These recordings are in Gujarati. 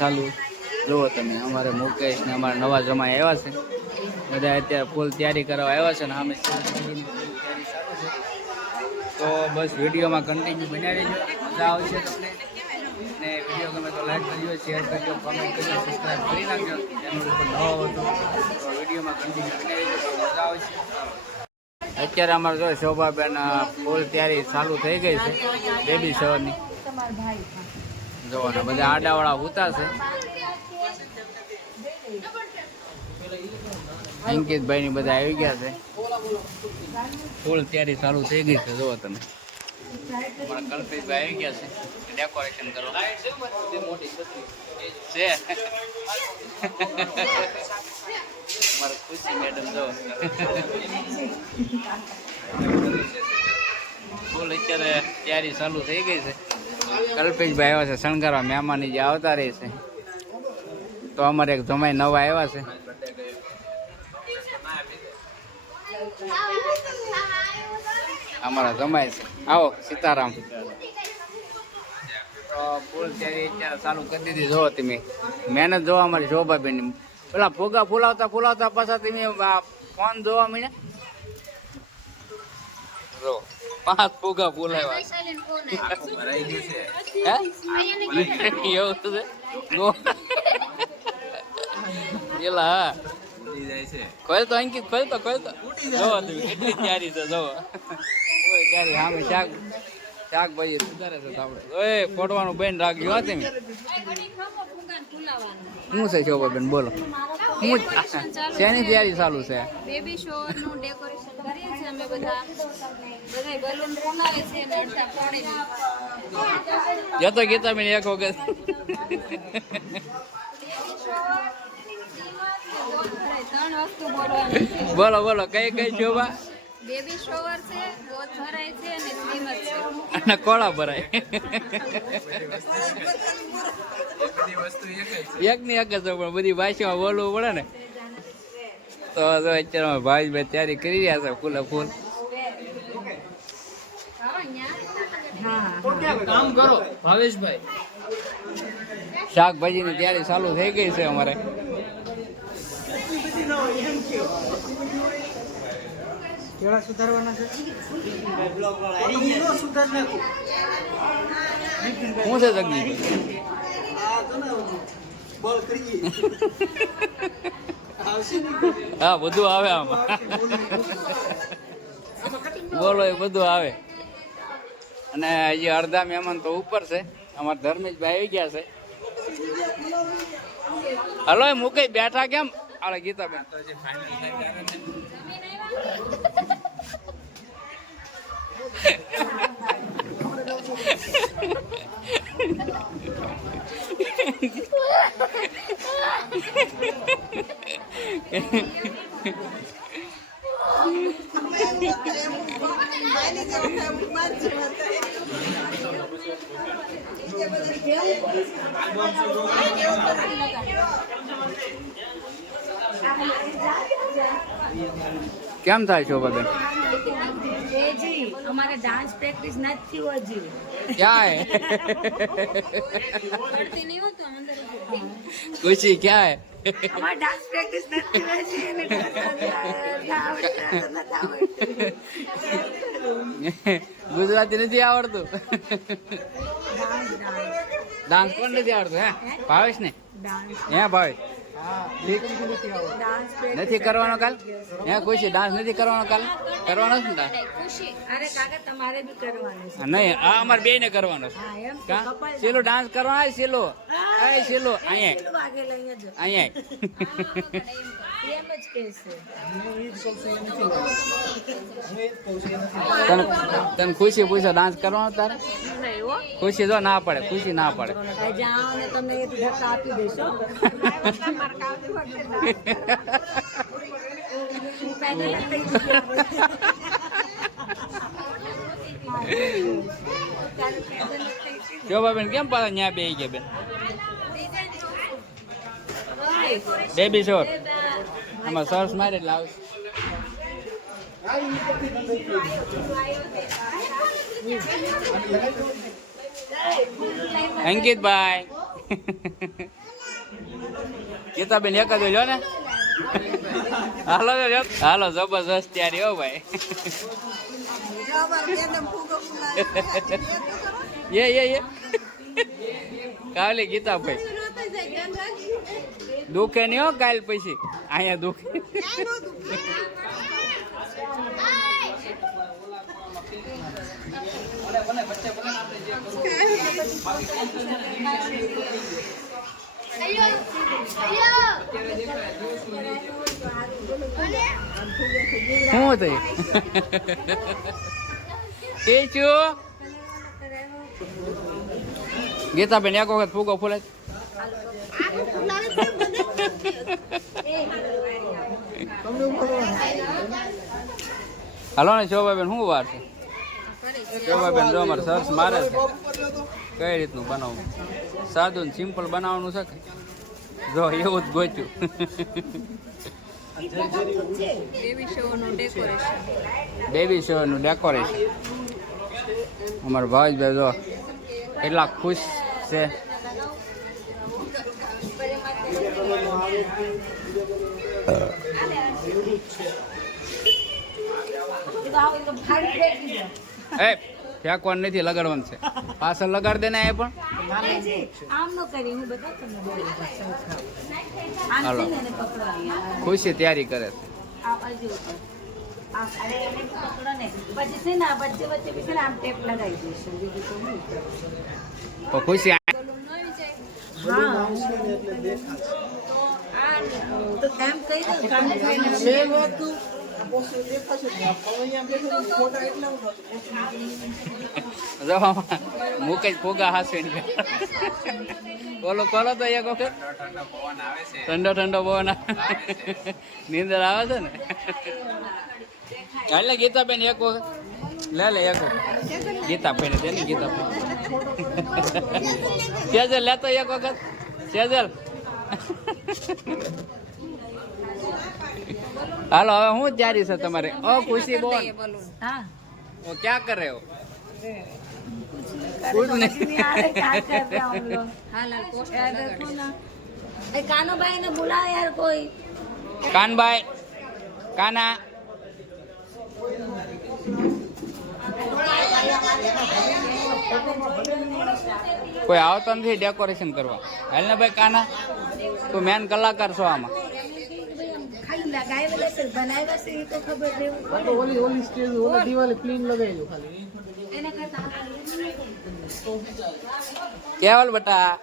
ચાલુ જુઓ તમે, અમારે મુકેશ ને અમારા નવા જમાઈ આવ્યા છે. બધા અત્યારે ફૂલ તૈયારી કરવા આવ્યા છે ને છે. તો બસ વિડીયોમાં કન્ટિન્યુ બનાવી રહેજો મજા આવશે તમને. વીડિયો ગમે તો લાઈક કરજો શેર કરજો કમેન્ટ કરજો સબસ્ક્રાઈબ કરી નાખજો. ચેનલ ઉપર નવો હો તો વિડીયોમાં કન્ટિન્યુ મજા આવશે અત્યારે અમારે જો શોભાબેન ફૂલ તૈયારી ચાલુ થઈ ગઈ છે બેબી શવરની જોવાના બધા આડાવાળા ઉતા છે. અંકિતભાઈ ની બધા આવી ગયા છે. ફૂલ તૈયારી ચાલુ થઈ ગઈ છે, જુઓ તમે. અમારા કલ્પિતભાઈ આવી ગયા છે. ડેકોરેશન કરવા. છે. અમારા ખુશી મેડમ જો. ફૂલ અત્યારે તૈયારી ચાલુ થઈ ગઈ છે. કલ્પેશભાઈ આવ્યા છે શણગારવા મહેમાની જે આવતા રહે છે. તો અમારે એક જમાઈ નવા આવ્યા છે. અમારા જમાય છે. આવો સીતારામ. તો ફૂલ તૈયારી અત્યારે ચાલુ કરી દીધી. જોવો તમે મહેનત જોવા અમારી શોભાબેનની પેલા ફુગા ફૂલાવતા ફૂલાવતા પાછા તમે આ ફોન જોવા મળ્યા? જો પાંચ ફુગા ફૂલાવ્યા. હે? એવું છે? ખોલ તો અંકિત ખોલ તો ખોલ તો. જોવો તમે કેટલી તૈયારી છે જોવો. ઓય તૈયારી સામે શાક શાકભાજી સુધારે છે તો આપણે. ઓય ફોડવાનું બેન રાખજો હા તમે. શું છે શોભાબેન બોલો. હું શેની તૈયારી ચાલુ છે? બેબી શો નું ડેકોરેશન કરીએ છીએ અમે બધા. બધા બલૂન ફૂલાવે છે અને અડધા પાણી જતો ગીતા બેન એક વખત ત્રણ વસ્તુ બોલવાની છે. બોલો બોલો કઈ કઈ શોભા બેબી શોવર છે ગોદ ભરાય છે અને શ્રીમત છે. અને કોળા ભરાય. એક ની એક જ પણ બધી ભાષામાં બોલવું પડે ને. તો જો અત્યારે ભાઈ તૈયારી કરી રહ્યા છે ફૂલે ફૂલ. કામ કરો ભાવેશભાઈ. શાકભાજીની તૈયારી ચાલુ થઈ ગઈ છે અમારે. કેળા સુધારવાના છે? હું છે ને હા બધું આવે આમાં. બોલો એ બધું આવે. અને હજી અડધા મહેમાન તો ઉપર છે. અમારા ધર્મેશભાઈ આવી ગયા છે. હલો એ મૂકી બેઠા કેમ? આલે ગીતાબેન તો હજી final થાય ત્યારે ને. કેમ થાય છો જી અમારે ડાન્સ પ્રેક્ટિસ નથી હજી. ક્યાં હે પડતી નહીં હોતું અંદર. ઊભું. ખુશી ક્યાં અમારે ડાન્સ પ્રેક્ટિસ નથી હજી ગુજરાતી નથી આવડતું? ડાન્સ પણ નથી આવડતું હે? ભાવેશ ને? હે ભાવેશ? નથી કરવાનો કાલ? હે ખુશી ડાન્સ નથી કરવાનો કાલ? કરવાનો છે ને ડાન્સ ખુશી અરે કાકા તમારે બી કરવાનું નહીં આ અમારે બે ને કરવાનો છે. હા એમ કા? શીલો ડાન્સ કરવાનો? સેલો એ શીલો અહીંયા અહીંયા તને ખુશી પૂછો ડાન્સ કરવાનો તારે? ખુશી જો ના પડે ખુશી ના પડે. આ જાઓ ને તમને એક ધક્કા આપી દેશો શોભાબેન કેમ પાછા ન્યા બે ગયા બેન બેબી શોર આમાં સર્ચ મારે એટલે આવશે અંકિતભાઈ ગીતાબેન એક જ લ્યો ને. હાલો હાલો, જબરજસ્ત તૈયારી હો ભાઈ. એ એ એ. કાલે ગીતા ભાઈ. દુખે નહીં હો કાલ પછી. અહીંયા દુખે. બચ્ચા શું થઈ એ છું ગીતાબેન એક વખત ફૂગો ફૂલે હાલો ને શોભાબેન, શું વાર છે? શોભાબેન જો અમારે સરસ મારે કઈ રીતનું બનાવવું? સાદું ને સિમ્પલ બનાવવાનું છે કે? જો એવું જ ગોચ્યું. બેબી શોનું ડેકોરેશન બેબી શોનું ડેકોરેશન અમારા ભાવેશભાઈ જો કેટલા ખુશ છે. એ ફેંકવાનું નથી લગાડવાનું છે. પાછળ લગાડ દે ને એ પણ. નાનાજી, આમ ન કરી હું બધા તમને બોલું છું. આમ હાલો. ખુશી તૈયારી કરે છે. ખુશી તો દઉં. કામ મુકેશ ફોગા હાસે બોલો કરો તો એક વખત. ઠંડો ઠંડો પવન નીંદર આવે છે ને. એટલે ગીતાબેન એક વખત. લે લે, એક વખત. ગીતાબેન છે ને ગીતાબેન. સેજલ લેતો એક વખત. સેજલ. હાલો હવે હું તૈયારી છે તમારે? ઓ ખુશી બોલ હા? ક્યાં કરે હો કોઈ. કાનભાઈ કાના. કોઈ આવતો નથી ડેકોરેશન કરવા. હેલ ને ભાઈ કાના તું મેન કલાકાર છો આમાં. કેવલ બટા?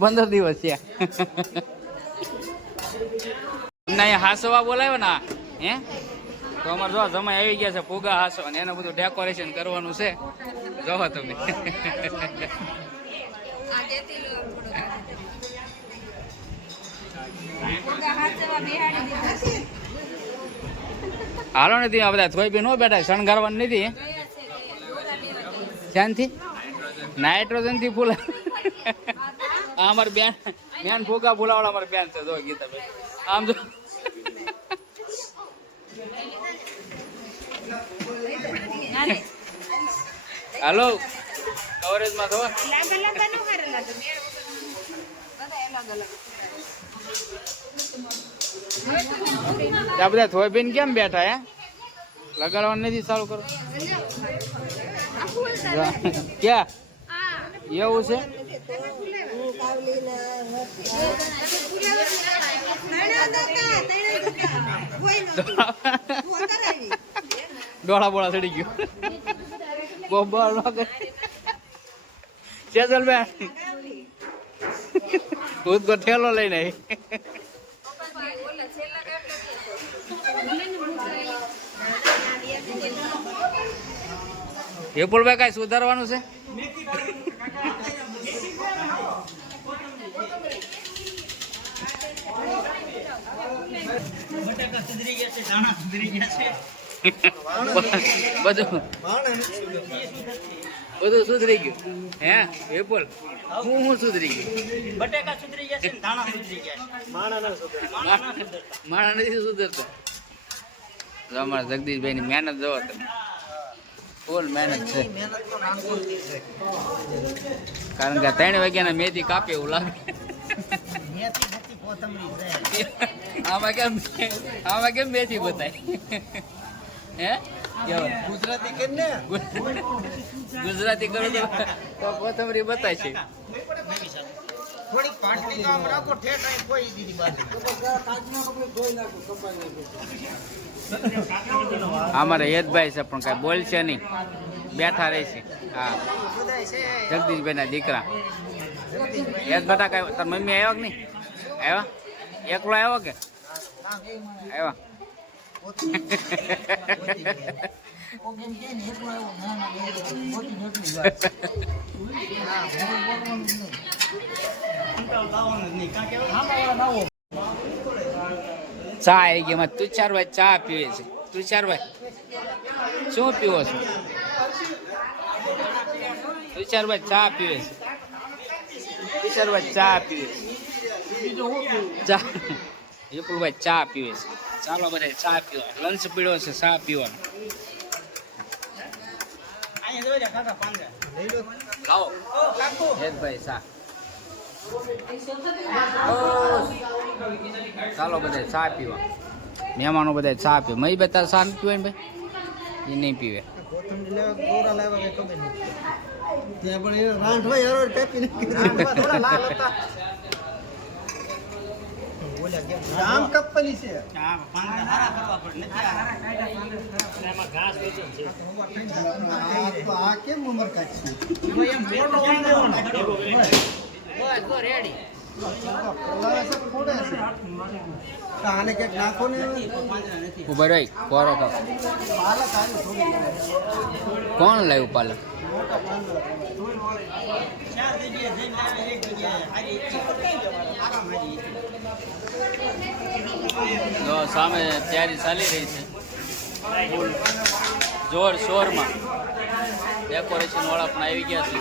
પંદર દિવસ છે. નહીં હાસવા બોલાવ્યો ના હે? તો અમારે જો તમે આવી ગયા છે ફુગા હાસો ને એનું બધું ડેકોરેશન કરવાનું છે. જોવો તમે. હાલો નથી આ બધા થોઈ બી નો બેઠા, શણગારવાનું નથી. શાંતિ? નાઇટ્રોજનથી ફૂલ અમારી બેન બેન ફૂકા ફૂલાવાળા અમાર બેન છે, જો ગીતાભાઈ આમ જો હાલો. કવરેજમાં તો અલગ અલગ આ બધા થોઈબીન કેમ બેઠા, હે? લગાડવાનું નથી સારું કરો. ક્યાં? એવું છે? ડોળા બોળા ચડી ગયો. લાગે ચેતલ બેન ખુદ કો ઠેલો લઈને વિપુલભાઈ કાંઈ સુધારવાનું છે? બધું. બધું સુધરી ગયું. હે? વિપુલ હું હું સુધરી ગયું? બટેકા સુધરી ગયા છે ને ધાણા સુધરી ગયા. માણા માણા નથી સુધરતો. અમારા જગદીશભાઈ ની મહેનત જોવો તમે. ફૂલ મહેનત છે. કારણ કે ત્રણ વાગ્યાના મેથી કાપે એવું લાગે. મેથી નથી કોથમરી છે. આમાં કેમ આમાં કેમ મેથી બતાય? હે? ગુજરાતી કે ને? ગુજરાતી કરો તો કોથમરી બતાય છે થોડીક પાટલી તો આમ રાખો ઠેઠ અહીં કોઈ દીધી બાજુ. અમારે યદભાઈ છે પણ કઈ બોલશે નહીં. બેઠા રહેશે. હા. છે જગદીશભાઈ ના દીકરા. યદ બધા કઈ તાર મમ્મી આવ્યો કે નહીં? આવ્યા? એકલો આવ્યો કે? આવ્યા? ચા આવી ગઈ એમાં તું ચાર ચા પીવે છે. તું ચાર શું પીવો છો? તું ચાર ચા પીવે છે. તું ચાર ચા પીવે ચા વિપુલભાઈ ચા પીવે છે. ચાલો બધા ચા પીવા લંચ પીડો છે ચા પીવાનો અહીંયા જોઈ લે કાકા પાંદડા લઈ લો લાવો ઓ કાકુ હેતભાઈ ચા ચાલો બધા ચા પીવા મહેમાનો બધા ચા પીવે મય બધા ચા નથી પીવે ને ભાઈ એ નહીં પીવે કોથમરી લેવા ગોરા લાવવા કઈ ખબર નહીં ત્યાં પણ એ રાંધવા યારો ટેપી નાખી આમ કપલી છે. આ કેમ ઉમર કાઢી નાખો ને ઊભા રહી કોરો કોણ લાવ્યું પાલક? ચાર જગ્યાએ જઈને આવ્યા, એક જગ્યાએ હારી આરામ હારી. જો સામે તૈયારી ચાલી રહી છે. જોર શોરમાં. ડેકોરેશન વાળા પણ આવી ગયા છે.